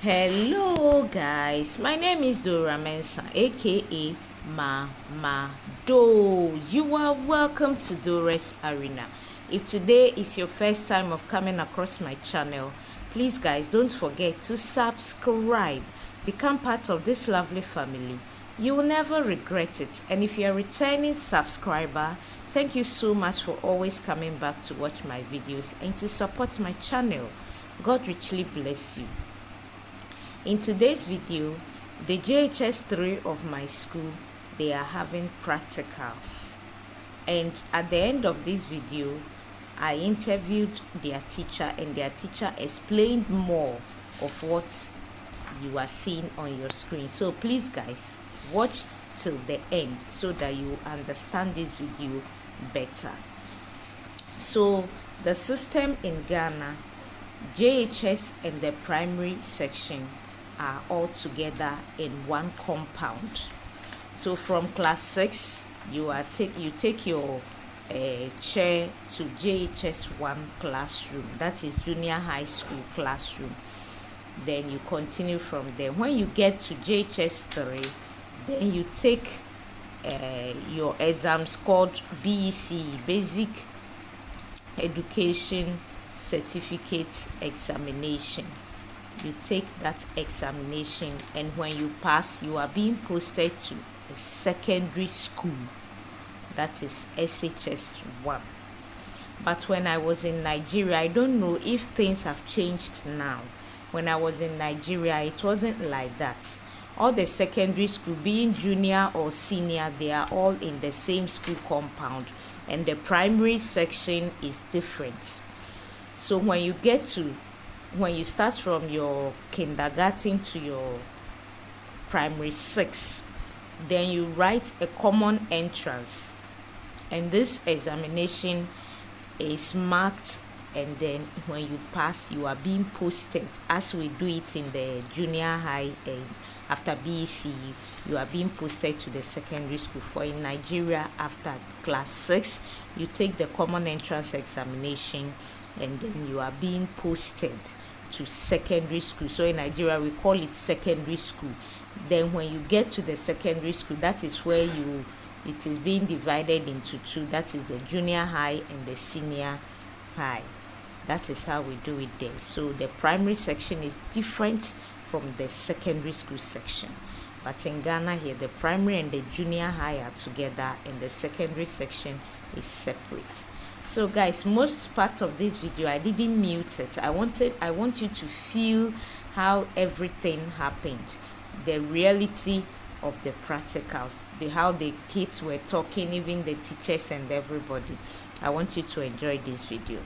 Hello guys, my name is Dora Mensa aka Mama Do. You are welcome to Dora's Arena. If today is your first time of coming across my channel, please guys don't forget to subscribe. Become part of this lovely family. You will never regret it. And if you're a returning subscriber, thank you so much for always coming back to watch my videos and to support my channel. God richly bless you. In today's video, the JHS 3 of my school, they are having practicals. And at the end of this video, I interviewed their teacher and their teacher explained more of what you are seeing on your screen. So please guys, watch till the end so that you understand this video better. So the system in Ghana, JHS and the primary section are all together in one compound. So from class 6 you take your chair to JHS 1 classroom, that is junior high school classroom. Then you continue from there. When you get to JHS 3, then you take your exams called BEC, Basic Education Certificate Examination. You take that examination, and when you pass, you are being posted to a secondary school, that is SHS 1. But when I was in Nigeria, I don't know if things have changed now. When I was in Nigeria, it wasn't like that. All the secondary school, being junior or senior, they are all in the same school compound, and the primary section is different. So when you start from your kindergarten to your primary 6, then you write a common entrance, and this examination is marked, and then when you pass, you are being posted as we do it in the junior high, and after BEC you are being posted to the secondary school. For in Nigeria, after class 6 you take the common entrance examination, and then you are being posted to secondary school. So in Nigeria we call it secondary school. Then when you get to the secondary school, that is where it is being divided into two, that is the junior high and the senior high. That is how we do it there. So the primary section is different from the secondary school section, but in Ghana here, the primary and the junior high are together and the secondary section is separate. So guys, most part of this video I didn't mute it. I want you to feel how everything happened, the reality of the practicals, how the kids were talking, even the teachers and everybody. I want you to enjoy this video.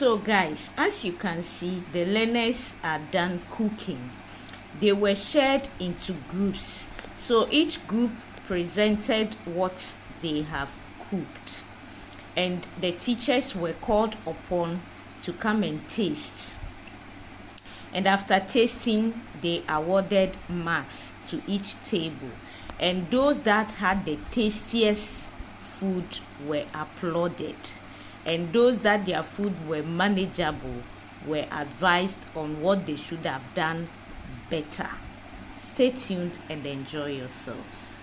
So guys, as you can see, the learners are done cooking. They were shared into groups. So each group presented what they have cooked. And the teachers were called upon to come and taste. And after tasting, they awarded marks to each table. And those that had the tastiest food were applauded. And those that their food were manageable were advised on what they should have done better. Stay tuned and enjoy yourselves.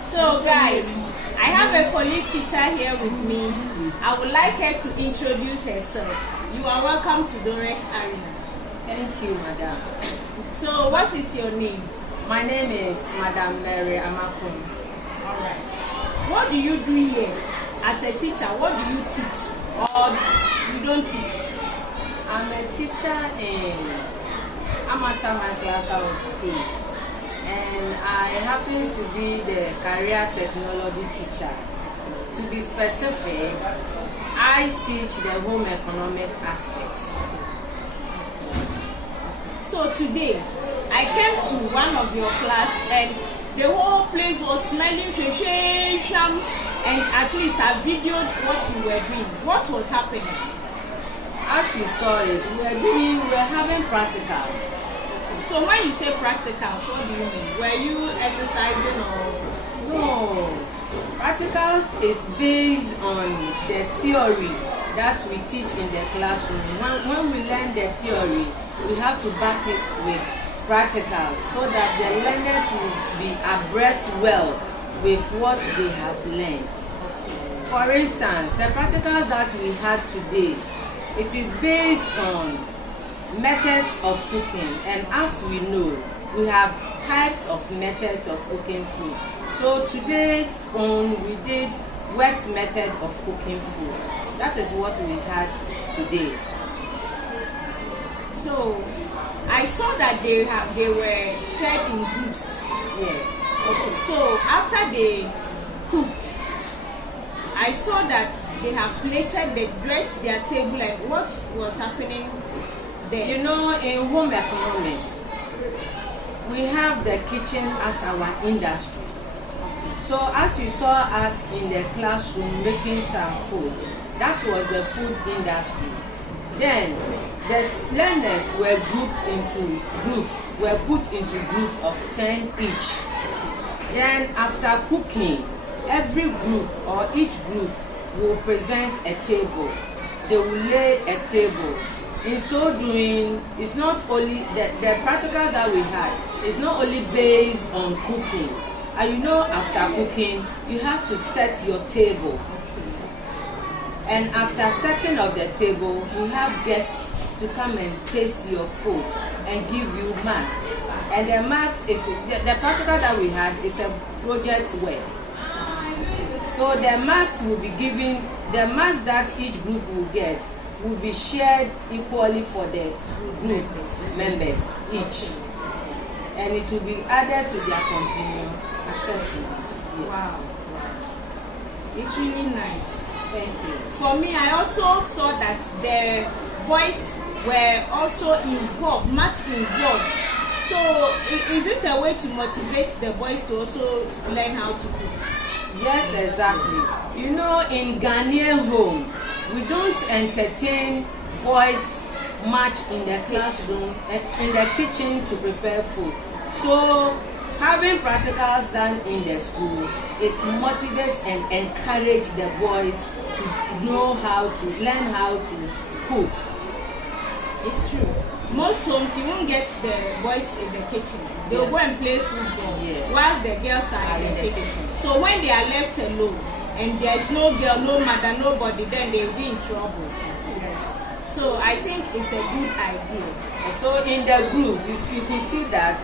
So guys, I have a colleague teacher here with me. I would like her to introduce herself. You are welcome to Dores Arena. Thank you, Madam. So what is your name? My name is Madam Mary Amakun. Alright. What do you do here as a teacher? What do you teach or you don't teach? I'm a teacher in Amasama class of schools. And I happen to be the career technology teacher. To be specific, I teach the home economic aspects. So today, I came to one of your class and the whole place was smelling sham, and at least I videoed what you were doing. What was happening? As you saw it, we were having practicals. So when you say practicals, what do you mean? Were you exercising or? No. Practicals is based on the theory that we teach in the classroom. When we learn the theory, we have to back it with practicals so that the learners will be abreast well with what they have learned. For instance, the practicals that we had today, it is based on methods of cooking, and as we know, we have types of methods of cooking food. So today's one we did wet method of cooking food. That is what we had today. So I saw that they were shared in groups. Yes. Okay. So after they cooked, I saw that they have plated, they dressed their table, and what was happening there? You know, in home economics, we have the kitchen as our industry. So as you saw us in the classroom making some food, that was the food industry. Then the learners were put into groups of 10 each. Then after cooking, every group or each group will present a table. They will lay a table. In so doing, it's not only the practical that we had, it's not only based on cooking. And you know, after cooking, you have to set your table. And after setting of the table, you have guests to come and taste your food and give you marks. And the marks is the practical that we had is a project work. So the marks will be given, the marks that each group will get will be shared equally for the group members each. And it will be added to their continual assessment. Yes. Wow. It's really nice. Thank you. For me, I also saw that the boys were also involved, much involved. So is it a way to motivate the boys to also learn how to cook? Yes, exactly. You know, in Ghanaian homes, we don't entertain boys much in the classroom, in the kitchen to prepare food. So having practicals done in the school, it motivates and encourages the boys to know how to learn how to cook. It's true. Most homes you won't get the boys in the kitchen. They'll go and play football whilst the girls are in the kitchen. So when they are left alone and there's no girl, no mother, nobody, then they'll be in trouble. Yes. So I think it's a good idea. So in the groups, you can see that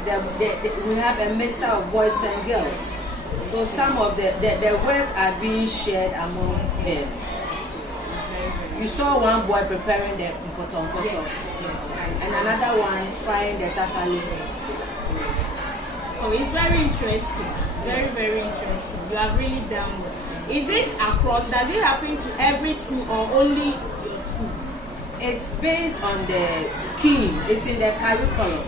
we have a mixture of boys and girls. So some of the work are being shared among them. You saw one boy preparing the potom potom, and another one frying the tatali. Oh, it's very interesting. Very, very interesting. You have really done well. Is it across? Does it happen to every school or only your school? It's based on the scheme. It's in the curriculum.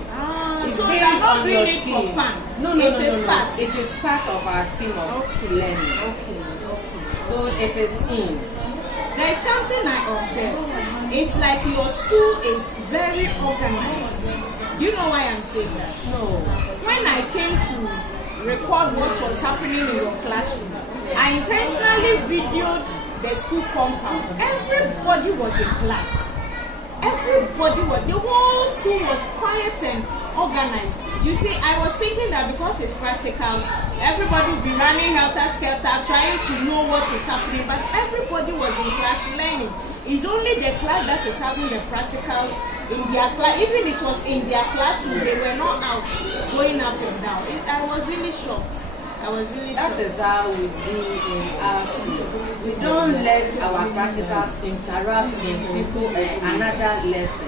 It's so based you are not on doing your it scheme. for fun. No. It is part. It is part of our scheme of learning. Okay. So it is in. There is something I observed. It's like your school is very organized. Do you know why I'm saying that? No. When I came to record what was happening in your classroom, I intentionally videoed the school compound. Everybody was in class. The whole school was quiet and organized. You see, I was thinking that because it's practicals, everybody will be running helter-skelter, trying to know what is happening, but everybody was in class learning. It's only the class that is having the practicals in their class. Even it was in their classroom, they were not out, going up and down. I was really shocked. That is how we do in our school. We don't let our practicals interrupt in people another lesson.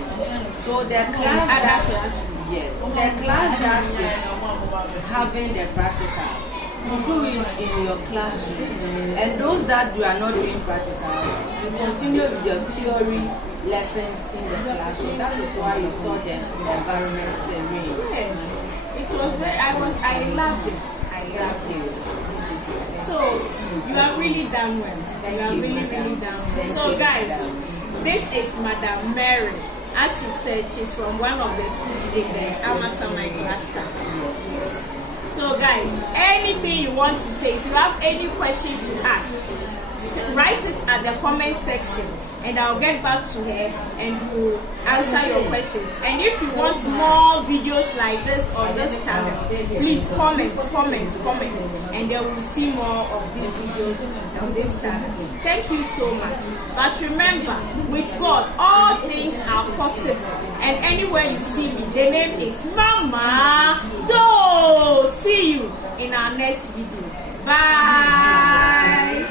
So the class that is having the practicals, you do it in your classroom. And those that you are not doing practicals, you continue with your theory lessons in the classroom. That is why you saw them in the environment serene. Yes. It was very, I loved it. So you have really done well. You have really done well. So guys, this is Madam Mary. As she said, she's from one of the schools in the Amasamai cluster. Yes. So guys, anything you want to say, if you have any question to ask, write it at the comment section and I'll get back to her and we'll answer your questions. And if you want more videos like this on this channel, please comment, and then we'll see more of these videos on this channel. Thank you so much. But remember, with God, all things are possible. And anywhere you see me, the name is Mama Do. See you in our next video. Bye.